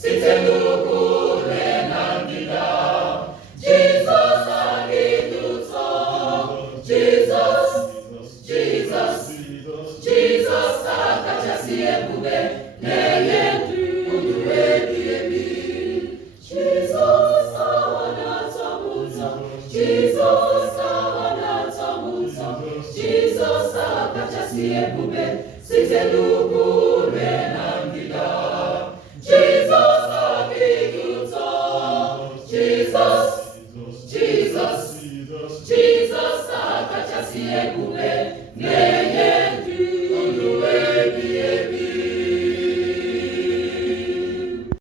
site n'ukule na ndịda. Jizọs anyị dị ụtọ, Jizọs, Jizọs, Jizọs kachasị ebube na-enye ndụ ebighị ebi. Jizọs ahụ na-atọ m ụtọ, Jizọs ahụ na-atọ m ụtọ, Jizọs kachasị ebube site n'ukule na ndịda. Jizọs anyị dị ụtọ, Jizọs, Jizọs, Jizọs